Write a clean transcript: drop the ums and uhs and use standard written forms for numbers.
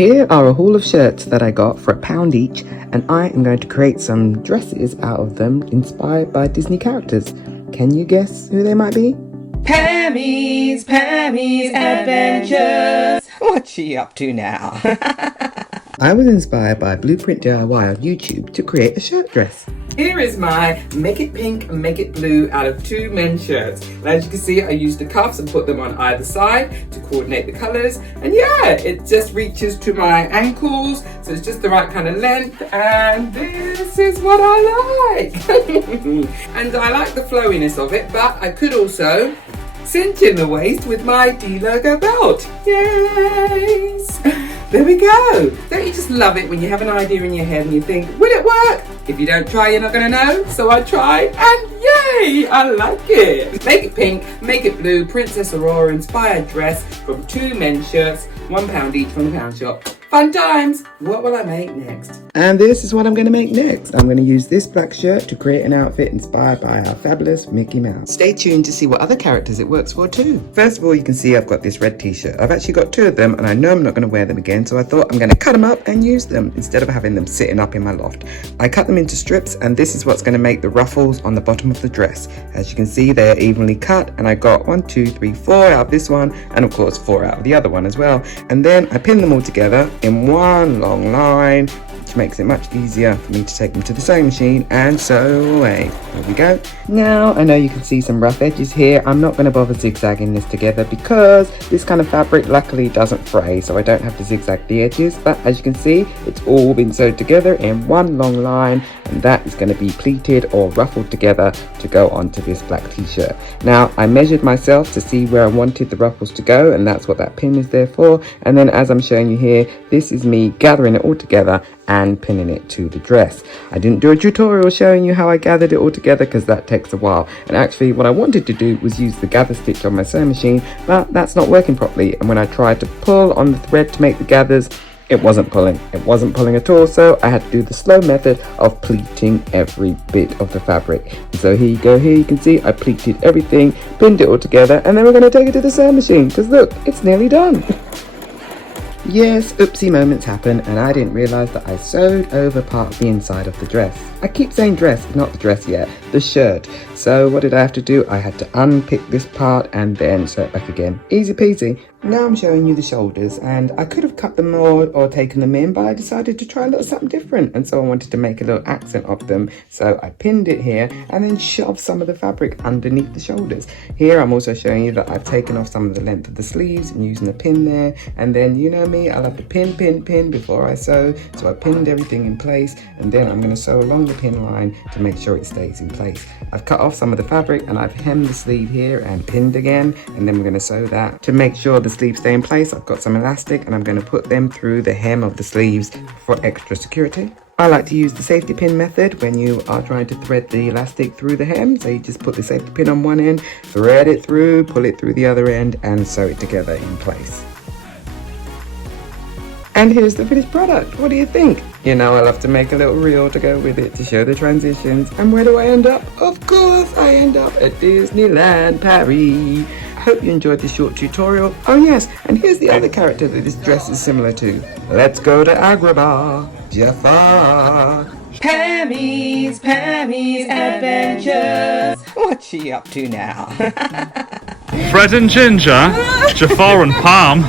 Here are a haul of shirts that I got for £1 each, and I am going to create some dresses out of them inspired by Disney characters. Can you guess who they might be? Pammy's Adventures. What's she up to now? I was inspired by Blueprint DIY on YouTube to create a shirt dress. Here is my Make It Pink, Make It Blue out of 2 men's shirts. And as you can see, I used the cuffs and put them on either side to coordinate the colours. And yeah, it just reaches to my ankles, so it's just the right kind of length. And this is what I like. And I like the flowiness of it, but I could also cinch in the waist with my D-logo belt. Yes! There we go. Don't you just love it when you have an idea in your head and you think, will it work? If you don't try, you're not going to know. So I tried and yay, I like it. Make It Pink, Make It Blue, Princess Aurora inspired dress from 2 men's shirts, £1 each from the pound shop. Fun times. What will I make next? And this is what I'm going to make next. I'm going to use this black shirt to create an outfit inspired by our fabulous Mickey Mouse. Stay tuned to see what other characters it works for too. First of all, you can see I've got this red t-shirt. I've actually got 2 of them and I know I'm not going to wear them again, so I thought I'm going to cut them up and use them instead of having them sitting up in my loft. I cut them into strips, and this is what's going to make the ruffles on the bottom of the dress. As you can see, they're evenly cut, and I got 1, 2, 3, 4 out of this one, and of course 4 out of the other one as well. And then I pin them all together in one long line, which makes it much easier for me to take them to the sewing machine and sew away. There we go. Now, I know you can see some rough edges here. I'm not going to bother zigzagging this together because this kind of fabric luckily doesn't fray, so I don't have to zigzag the edges. But as you can see, it's all been sewed together in one long line, and that is going to be pleated or ruffled together to go onto this black t-shirt. Now, I measured myself to see where I wanted the ruffles to go, and that's what that pin is there for. And then as I'm showing you here, this is me gathering it all together and pinning it to the dress. I didn't do a tutorial showing you how I gathered it all together because that takes a while, and actually what I wanted to do was use the gather stitch on my sewing machine, but that's not working properly, and when I tried to pull on the thread to make the gathers, it wasn't pulling at all, so I had to do the slow method of pleating every bit of the fabric. And so here you go, here you can see I pleated everything, pinned it all together, and then we're going to take it to the sewing machine because look, it's nearly done. Yes, oopsie moments happen, and I didn't realise that I sewed over part of the inside of the dress. I keep saying dress, not the dress yet, the shirt. So what did I have to do? I had to unpick this part and then sew it back again. Easy peasy. Now I'm showing you the shoulders, and I could have cut them or taken them in, but I decided to try a little something different, and so I wanted to make a little accent of them. So I pinned it here and then shoved some of the fabric underneath the shoulders. Here I'm also showing you that I've taken off some of the length of the sleeves and using a pin there, and then you know me, I love to pin before I sew, so I pinned everything in place, and then I'm going to sew along the pin line to make sure it stays in place. I've cut off some of the fabric and I've hemmed the sleeve here and pinned again, and then we're going to sew that to make sure the sleeves stay in place. I've got some elastic and I'm going to put them through the hem of the sleeves for extra security. I like to use the safety pin method when you are trying to thread the elastic through the hem. So you just put the safety pin on one end, thread it through, pull it through the other end, and sew it together in place. And here's the finished product. What do you think? You know, I love to make a little reel to go with it to show the transitions. And where do I end up? Of course, I end up at Disneyland Paris. I hope you enjoyed this short tutorial. Oh yes, and here's the other character that this dress is similar to. Let's go to Agrabah, Jafar. Pammy's Adventures. What's she up to now? Fred and Ginger, Jafar and Pam.